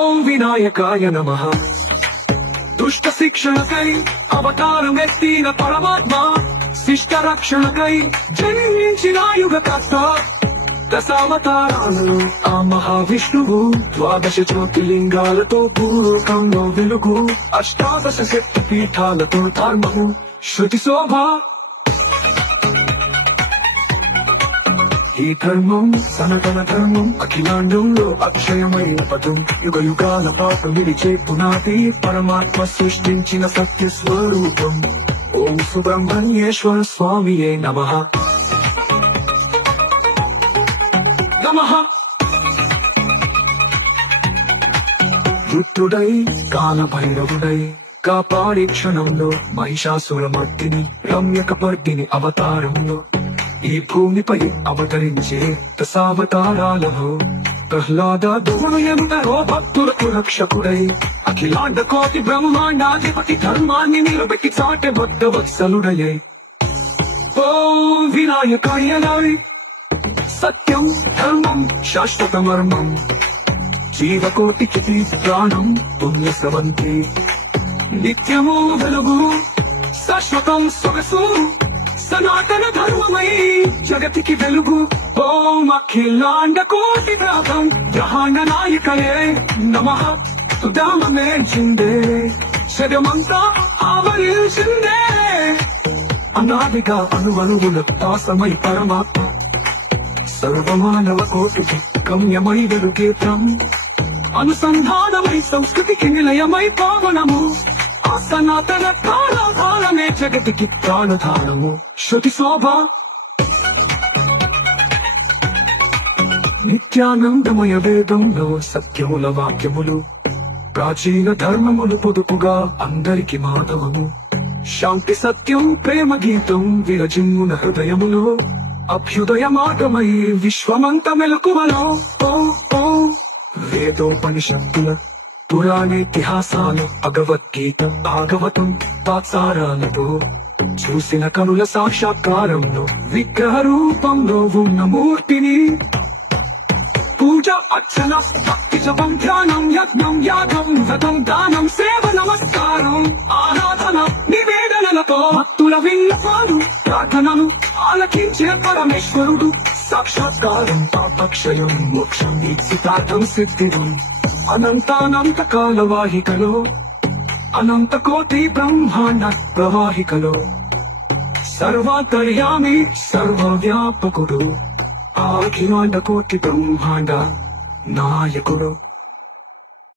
ఓం వినాయకాయ నమః. దుష్ట శిక్షణకై అవతారమెత్తిన పరమాత్మ, శిష్ట రక్షణకై జన్మించిన యుగకర్త. దశావతారాలు ఆ మహావిష్ణువు, ద్వాదశ జ్యోతిర్లింగాలతో పూర్వకంలో వెలుగు, అష్టాదశ శక్తి పీఠాలతో ధర్మము శృతి శోభ. ఈ ధర్మం సనాతన ధర్మం, అఖిలాండంలో అక్షయమైన పదం, యుగ యుగాల పాటు నిలిచే పునాది, పరమాత్మ సృష్టించిన సత్య స్వరూపం. ఓం సుబ్రహ్మణ్యేశ్వర స్వామియే నమః. నమః. వృద్ధుడై కాల భైరవుడై కాపాడే క్షణంలో, మహిషాసురమర్దిని రమ్యకపర్దిని అవతారంలో, ఈ భూమిపై అవతరించే దశావతారాలలో ప్రహ్లాద దుర్మయంతరో భక్తులకు రక్షకుడై, అఖిలాండ కోటి బ్రహ్మాండాధిపతి ధర్మాన్ని నిలబెట్టి చాటే భక్త వత్సలుడయ్యై. ఓం వినాయకాయ నమః. సత్యం ధర్మం శాశ్వత మర్మం, జీవకోటికి ప్రాణం పుణ్య స్రవంతి. నిత్యము వెలుగు శాశ్వతం సొగసు, సనాతన ధర్మమై జగతికి వెలుగు. ఓం అఖిలాండ కోటి రాగం బ్రహ్మాండ నాయకయే నమః. సుధామమే చిందే శరమంతా ఆవరించిందే, అనాదిగా అనువనువుల దాసమై పరమాత్మ, సర్వమానవ కోటికి గమ్యమై వెలుగేత్రం, అనుసంధానమై సంస్కృతికి నిలయమై పావనము, ఆ సనాతన కాలమే జగతికి ప్రాణధానము శృతి శోభ. నిత్యానందమయ వేదంలో సత్యముల వాక్యములు, ప్రాచీన ధర్మములు పొదుపుగా అందరికి మాధవము, శాంతి సత్యం ప్రేమ గీతం విరజిమ్మున హృదయములో, అభ్యుదయ మార్గమై విశ్వమంత మెలకువలో. ఓ ఓ వేదోపనిషత్తుల పురాణేతిహాసాలు, భగవద్గీత భాగవతం తాత్సారాలతో చూసిన కనుల సాక్షాత్కారంలో, విగ్రహ రూపంలో ఉన్న మూర్తిని పూజ అర్చన భక్తి జపం ధ్యానం యజ్ఞం యాగం వ్రతం దానం సేవ నమస్కారం ఆరాధన నివేదనలతో భక్తుల విన్నపాలు ప్రార్థనలు ఆలకించే పరమేశ్వరుడు. సాక్షాత్కారం పాపక్షయం మోక్షం నిశ్చితార్థం సిద్ధిరం, అనంతానంత కాలవాహికలో అనంత కోటి బ్రహ్మాండ ప్రవాహికలో, సర్వాంతర్యామి సర్వవ్యాపకుడు, అఖిలాండ కోటి బ్రహ్మాండ నాయకుడు.